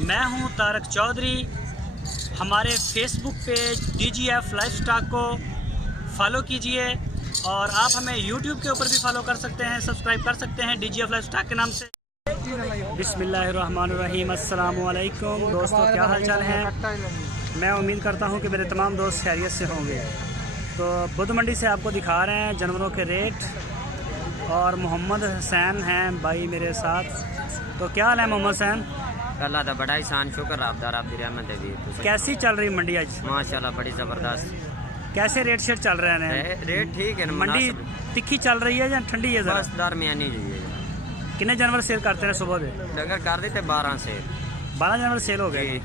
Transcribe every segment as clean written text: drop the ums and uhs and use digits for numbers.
मैं हूं तारक चौधरी। हमारे फेसबुक पेज DGF लाइफस्टॉक को फॉलो कीजिए और आप हमें यूट्यूब के ऊपर भी फॉलो कर सकते हैं, सब्सक्राइब कर सकते हैं DGF लाइफस्टॉक के नाम से। बिस्मिल्लाहिर्रहमानिर्रहीम, अस्सलाम वालेकुम दोस्तों, क्या हाल चाल हैं। मैं उम्मीद करता हूं कि मेरे तमाम दोस्त खैरियत से होंगे। तो बुध मंडी से आपको दिखा रहे हैं जानवरों के रेट और मोहम्मद हुसैन हैं भाई मेरे साथ। तो क्या हाल है मोहम्मद हुसैन? अल्लाह का बड़ा एहसान, शुक्र आपदा रब दी रहमत है। कैसी चल रही मंडी आज? माशाल्लाह बड़ी ज़बरदस्त। कैसे रेट शेट चल रहे हैं? रेट ठीक है ना, मंडी तिखी चल रही है या ठंडी है? बस दरमियानी जी है। कितने जानवर सेल करते हैं सुबह दे? अगर कर देते 12 से 12 जानवर सेल हो गए।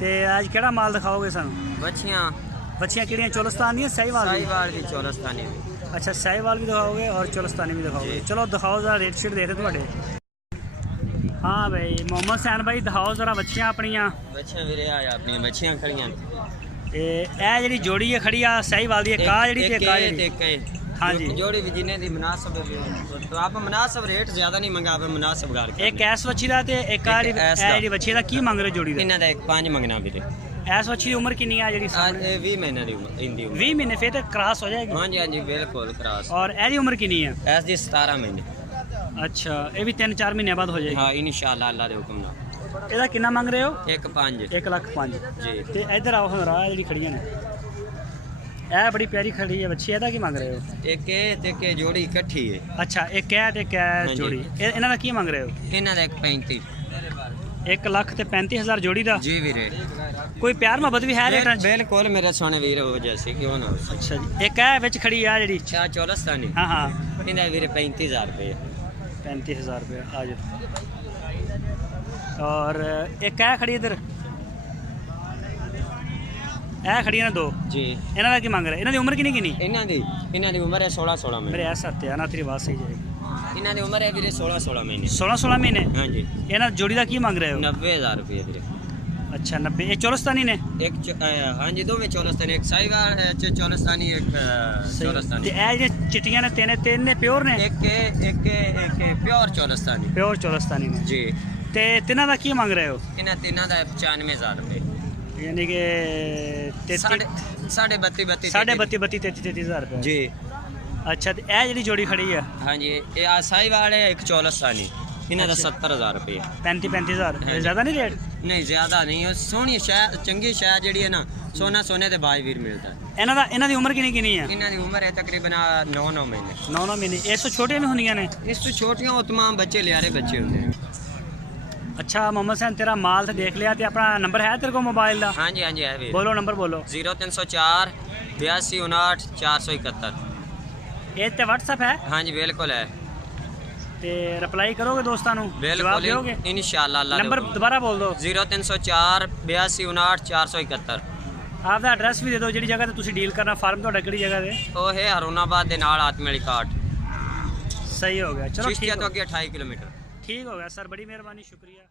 तो आज केड़ा माल दिखाओगे सन? बच्चियाँ किहड़ियां? चोलस्तान दी साहिवाल भी चौलस्तानी भी। अच्छा, साहिवाल भी दिखाओगे और चोलस्तानी भी दिखाओगे। चलो दिखाओ जरा रेट शेट देखते थोड़े। हाँ भाई मोहम्मद हुसैन भाई दिखाओ जरा बच्चियां अपनियां। बच्चियाँ वीरे आया अपनी बच्चियाँ खड़ियां। ए जेडी जोड़ी है खड़ी आ साहिवाल दी का जेडी ते का जेडी? हाँ जी, जोड़ी भी जिन्हें दी मुनासिब है। तो आप मुनासिब रेट ज्यादा नहीं मंगा, आप मुनासिब गार के। एक ऐस बच्ची दा ते एक आ जेडी बच्ची दा की मंग रहे जोड़ी दा? इन्हां दा एक 5 मंगना वीरे। ऐस बच्ची की उम्र कितनी है जेडी? 20 महीने दी उम्र। 20 महीने फिर तो क्रॉस हो जाएगी। हाँ जी हाँ जी बिल्कुल क्रॉस। और एदी उम्र कितनी है? ऐस दी 17 महीने। अच्छा, ये भी 3-4 महीने बाद हो जाएगी। हाँ इंशाल्लाह अल्लाह दे हुक्म नाल। ਇਹਦਾ ਕਿੰਨਾ ਮੰਗ ਰਹੇ ਹੋ? 1.5। 1,05,000 जी। ਤੇ ਇੱਧਰ ਆਓ ਹੁਣ ਰਾਹ ਜਿਹੜੀ ਖੜੀਆਂ ਨੇ, ਇਹ ਬੜੀ ਪਿਆਰੀ ਖੜੀ ਹੈ ਬੱਚੀ, ਇਹਦਾ ਕੀ ਮੰਗ ਰਹੇ ਹੋ? ਇੱਕ ਇਹ ਤੇ ਕਿ ਜੋੜੀ ਇਕੱਠੀ ਹੈ। ਅੱਛਾ, ਇੱਕ ਹੈ ਤੇ ਇੱਕ ਹੈ ਹਾਂਜੀ। ਜੋੜੀ। ਇਹਨਾਂ ਦਾ ਕੀ ਮੰਗ ਰਹੇ ਹੋ? ਇਹਨਾਂ ਦਾ 1.35। 1,35,000 ਜੋੜੀ ਦਾ। ਜੀ ਵੀਰੇ ਕੋਈ ਪਿਆਰ ਮੁਹੱਬਤ ਵੀ ਹੈ ਰੇਟਾਂ 'ਚ? ਬਿਲकुल ਮੇਰੇ ਸੋਹਣੇ ਵੀਰ ਹੋ ਜੈਸੇ ਕਿਉਂ ਨਾ। ਅੱਛਾ ਜੀ, ਇੱਕ ਹੈ ਵਿੱਚ ਖੜੀ ਆ ਜਿਹੜੀ। ਚਾਹ ਚੌਲਸਤਾਨੀ। ਹਾਂ ਹਾਂ, ਇਹਦਾ ਵੀਰੇ 35,000 ਰੁਪਏ। 35,000 रुपये आ जाओ। और एक है खड़ी इधर, ए खड़ी ने दो जी। इन्हों का की मांग रहे? इन्हों की उम्र कितनी कितनी? ਇਹਨਾਂ ਦੀ ਉਮਰ ਹੈ 16 ਮਹੀਨੇ। मेरे ऐसा हत्या ना तेरी बात सही जाएगी। ਇਹਨਾਂ ਦੀ ਉਮਰ ਹੈ ਵੀਰੇ 16 ਮਹੀਨੇ। 16 महीने। हाँ जी। इन्हों जोड़ी का की मांग रहे हो? 90,000 रुपये ਵੀਰੇ। अच्छा 90। ये चोलस्तानी ने? हाँ जी, दो में चौलस्तानी, एक साहिवाल है चौलस्तानी, एक चौलस्तानी। ये चिट्टियां ने तीन ने प्योर ने? एक प्योर चौलस्तानी। प्योर चोलस्तानी ने जी। ते तिना का की मांग रहे हो? इन्हें तीनों का 95,000 रुपये। यानी कि 32,000 33,000 रुपये। जी। अच्छा, तो यह जी जोड़ी खड़ी है? हाँ जी, ये साहिवाल है एक चौलस्तानी। इन्हें का 70,000 रुपये। 35,000 ज़्यादा नहीं रेट? नहीं ज़्यादा नहीं, सोहनी शह चंगी शह जी है ना, सोने के बाज भी मिलता है। इन्हों की उम्र कितनी है? इन्हों की उम्र है तकरीबन 9 महीने। 9 महीने। इस तो छोटियां भी होंगे ने? इस तो छोटियां वो तमाम बच्चे लियारे बच्चे होंगे। अच्छा मोहम्मद हुसैन, तेरा माल तो देख लिया, तो अपना नंबर है तेरे को मोबाइल का? हाँ जी हाँ जी है। बोलो नंबर बोलो। 0304 82 59 471। ये तो व्हाट्सअप है? हाँ जी बिल्कुल है। ते रिप्लाई करोगे दोस्तों को? जवाब दोगे इंशाल्लाह। नंबर दोबारा बोल दो। 0304 82 59 471। आपका एड्रैस भी दे दो, जी जगह तो तुम डील करना फार्म तो किहड़ी जगह है? वो है हरुणाबाद के नाल आत्मेली काट। सही हो गया, चलो ठीक तो अगे 28 किलोमीटर। ठीक हो गया सर, बड़ी मेहरबानी, शुक्रिया।